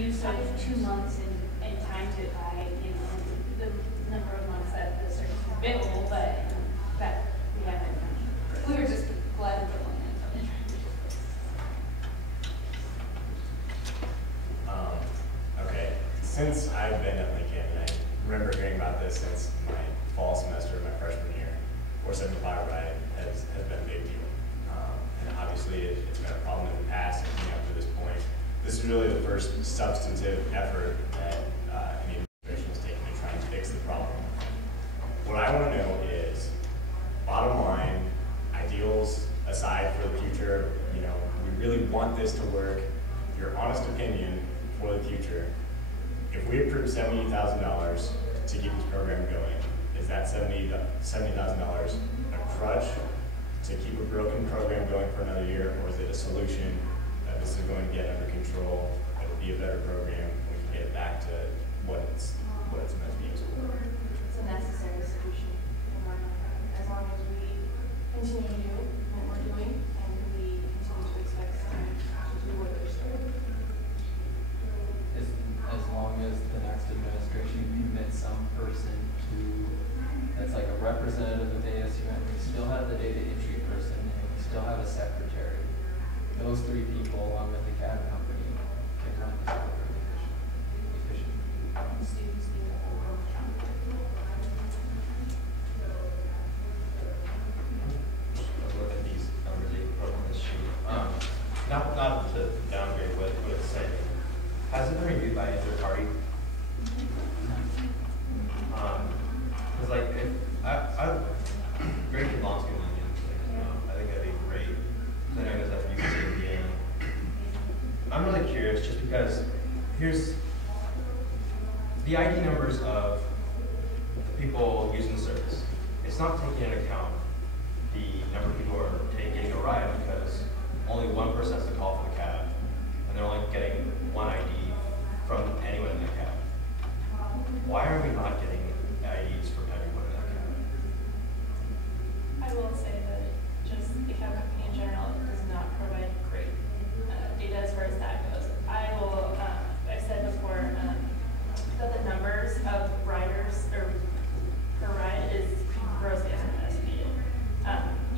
use of 2 months and timed it by, you know, the number of months that the service is available, but that we haven't. We were just glad of the one that Okay, since I've been at Lincoln, I remember hearing about this since my fall semester of my freshman year. 475 ride has been a big deal. And obviously it's been a problem in the past and coming up to this point. This is really the first substantive effort that any administration has taken to try and fix the problem. What I want to know is, bottom line, ideals aside for the future, you know, we really want this to work. Your honest opinion for the future. If we approve $70,000 to keep this program going, is that $70,000 a crutch to keep a broken program going for another year, or is it a solution that this is going to get under control, it will be a better program, and we can get it back to what it's meant to be used for? It's a necessary solution in my mind, as long as we continue to do what we're doing and we continue to expect students to do what they're doing. As long as the next administration commits some person to, that's like a representative of ASUN, we still have the data entry person, and we still have a secretary. Those three people, along with the CAD company, can run the program efficiently. Students need to hold them accountable. Look at these numbers they put on this sheet. Not to downgrade what it's saying. Has it been reviewed by either party? Because like if I great for long school union, I think that'd be great. Because I know there's that UC Indiana. I'm really curious just because here's the ID numbers of the people using the service. It's not taking into account the number of people who are getting a ride because only one person has to call for the cab, and they're only getting one ID from anyone in the cab. Why are we not getting IDs from everyone in that cab? I will say that just the cab company in general does not provide great data as far as that goes. I will, I said before that the numbers of riders or per ride is grossly underestimated.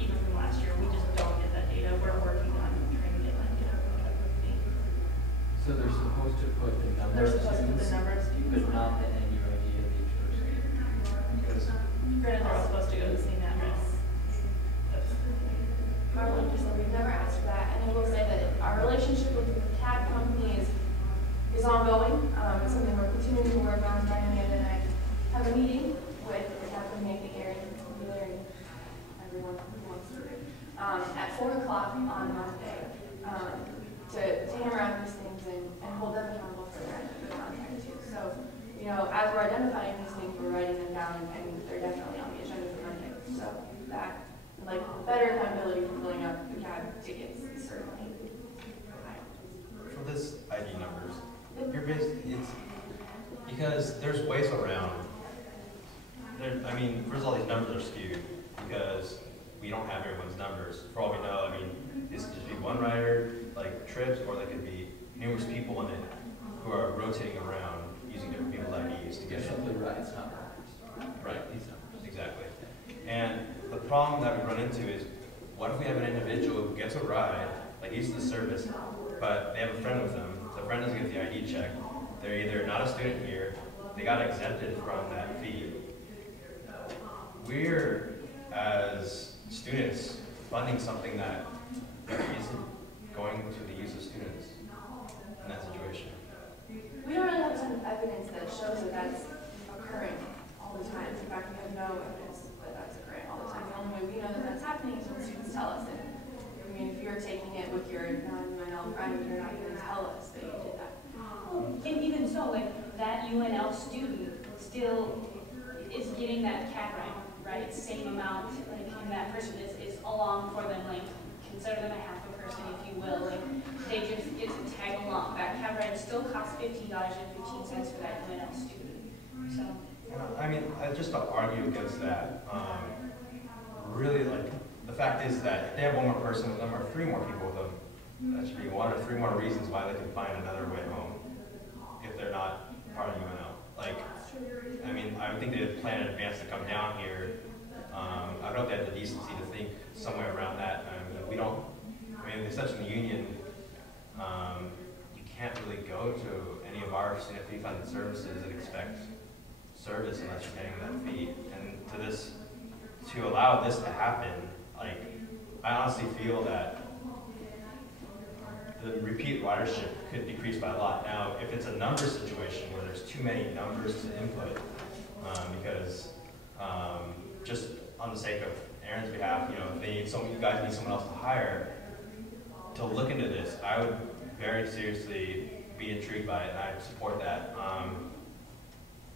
Even from last year, we just don't get that data. We're working on trying to get that data from the cab company. So they're supposed to put the number They're of supposed to put students, the number of students, but not the NUID of each person. Because granted, they're supposed to go to the same address. Marlon just said we've never asked for that, and I will say that our relationship with the CAD company is ongoing. It's something we're continuing to work on. Brian and I have a meeting with the CAD company, I think Aaron, Wheeler, and everyone who wants to, at 4 o'clock on Monday to hammer out these things and hold them accountable for their end of the contract too. So, you know, as we're identifying these things, we're writing them down, and they're definitely on the agenda for Monday. So that, like, better accountability for filling up the CAD tickets is certainly high. For this ID numbers, it's because there's ways around. I mean, first of all, these numbers are skewed because we don't have everyone's numbers. For all we know, I mean, this could just be one rider, like trips, or there could be numerous people in it who are rotating around using different people's IDs to get it. simply rides, not numbers. Right, these numbers, exactly. And the problem that we run into is, what if we have an individual who gets a ride, like uses the service, but they have a friend with them, the friend doesn't get the ID check, they're either not a student here, they got exempted from that fee. We're, as students, funding something that isn't going to the use of students in that situation. We don't really have a ton of evidence that shows that that's occurring all the time. In fact, we have no evidence that that's occurring all the time. The only way we know that that's happening is when students tell us. And I mean, if you're taking it with your non-UNL friend, you're not going to tell us that you did that. Well, and even so, like, that UNL student still is getting that CAD ride, right? Same amount, like, and that person is along for them, like, consider them a half a person, if you will. Like, they just get to tag along. That CAD ride still costs $15.15 for that UNL student. So. I mean, just to argue against that, really, like, the fact is that if they have one more person with them or 3 more people with them, that should be 1 or 3 more reasons why they can find another way home. they're not part of UNL. Like, I mean, I would think they'd plan in advance to come down here. I don't know if they have the decency to think somewhere around that. We don't, I mean, except in the union, you can't really go to any of our CFP funded services and expect service unless you're paying that fee. And to allow this to happen, like, I honestly feel that the repeat ridership could decrease by a lot. Now, if it's a number situation where there's too many numbers to input, because just on the sake of Aaron's behalf, you know, if they need you guys need someone else to hire to look into this, I would very seriously be intrigued by it, and I support that.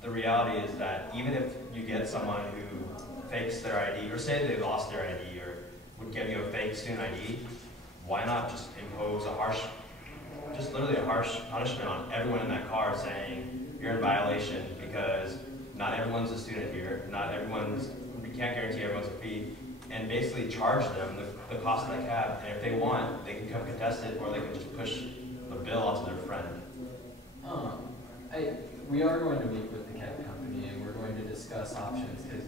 The reality is that even if you get someone who fakes their ID, or say they lost their ID, or would give you a fake student ID, why not just impose literally a harsh punishment on everyone in that car, saying you're in violation because not everyone's a student here, we can't guarantee everyone's a fee, and basically charge them the cost of the cab, and if they want, they can come contest it, or they can just push the bill onto their friend. We are going to meet with the cab company, and we're going to discuss options, because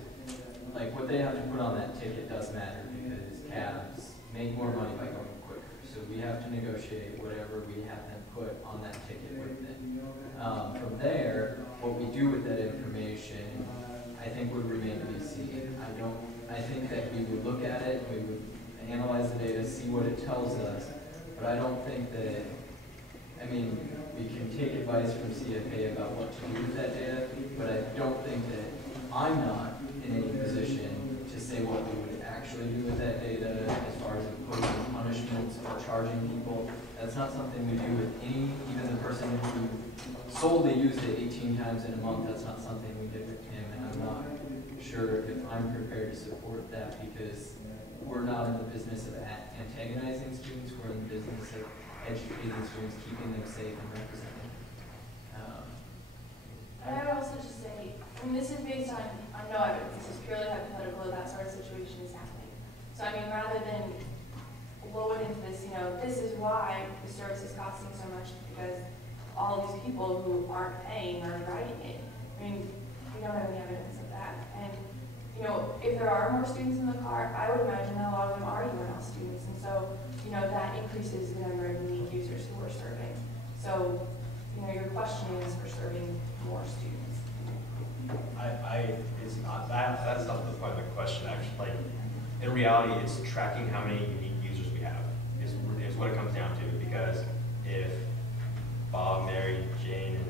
like what they have to put on that ticket does matter, because cabs make more money by going quicker. So we have to negotiate whatever we have them put on that ticket with them. From there, what we do with that information, I think would remain to be seen. I think that we would look at it, we would analyze the data, see what it tells us, but I don't think that, I mean, we can take advice from CFA about what to do with that data, but I don't think that I'm not in any position to say what we would actually do with that data as far as imposing punishments or charging people. That's not something we do with even the person who solely used it 18 times in a month, that's not something we did with him, and I'm not sure if I'm prepared to support that, because we're not in the business of antagonizing students, we're in the business of educating students, keeping them safe and representing. And I would also just say, I mean, this is based on no evidence. This is purely hypothetical that that sort of situation is happening. So I mean, rather than blow it into this, you know, this is why the service is costing so much, because all these people who aren't paying are writing it. I mean, we don't have any evidence of that. And, you know, if there are more students in the car, I would imagine that a lot of them are UNL students. And so, you know, that increases the number of unique users who we're serving. So, you know, your question is for serving more students. It's not that. That's not the point of the question. Actually, like, in reality, it's tracking how many unique users we have. Is what it comes down to. Because if Bob, Mary, Jane, and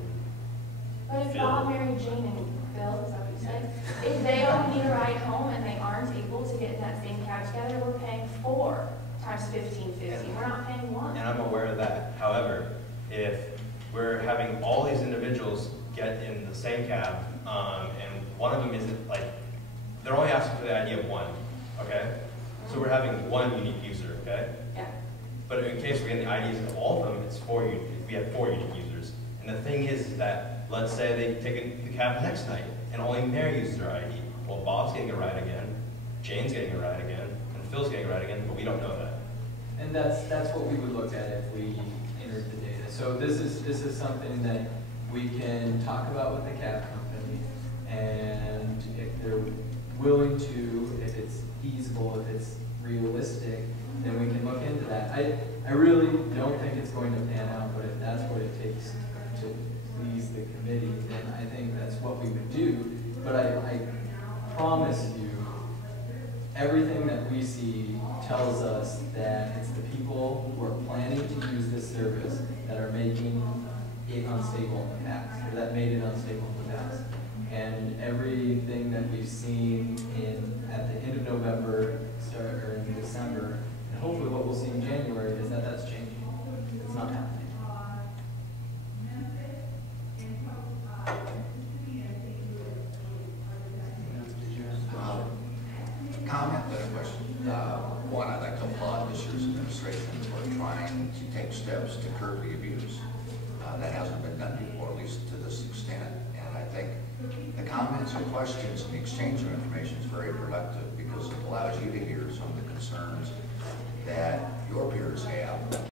But if Phil, Bob, Mary, Jane, and Phil, is that what you said? If they all need a ride home and they aren't able to get in that same cab together, we're paying 4 times 15.50. We're not paying 1. and I'm aware of that. However, if we're having all these individuals get in the same cab, and one of them isn't, like, they're only asking for the ID of 1, okay? So we're having 1 unique user, okay? Yeah. But in case we're getting the IDs of all of them, it's 4 unique. We have 4 unique users. And the thing is that, let's say they take the cab the next night, and only Mary uses her ID. Well, Bob's getting a ride again, Jane's getting a ride again, and Phil's getting a ride again, but we don't know that. And that's what we would look at if we entered the data. So this is something that we can talk about with the cab company, and if they're willing to, if it's feasible, if it's realistic, then we can look into that. I really don't think it's going to pan out, but if that's what it takes to please the committee, then I think that's what we would do. But I promise you, everything that we see tells us that it's the people who are planning to use this service that are making it unstable in the past, or that made it unstable in the past. And everything that we've seen at the end of November, or in December, and hopefully what we'll see in January is that that's changing. It's not happening. Comment, but a question. One, I'd like to applaud this year's administration for trying to take steps to curb the abuse. That hasn't been done before, at least to this extent. And I think the comments and questions and the exchange of information is very productive, because it allows you to hear some of the concerns that your peers have